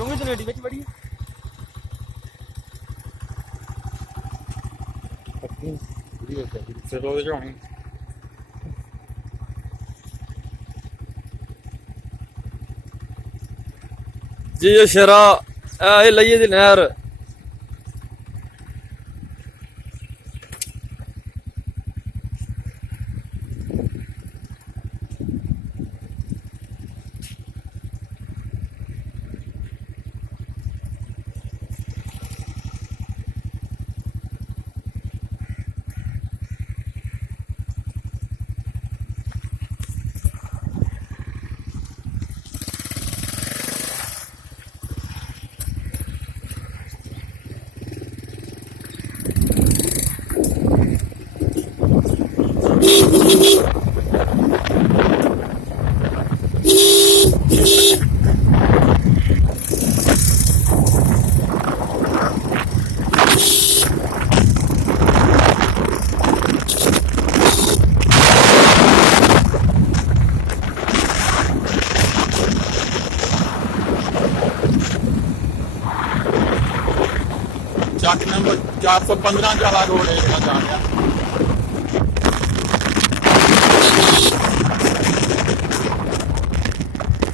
ਡੂੰਘੀ ਤਲੇਟੀ ਵਿੱਚ ਬੜੀ ਸਿਰ ਉਹਦੇ ਚੋਣੀ ਜੀ ਇਹ ਸ਼ਰਾ ਇਹ ਲਈਏ ਦੀ ਨਹਿਰ ਚੱਕ ਨੰਬਰ 415 ਵਾਲਾ ਰੋਡ ਹੈ ਜਿਹੜਾ ਜਾ ਰਿਹਾ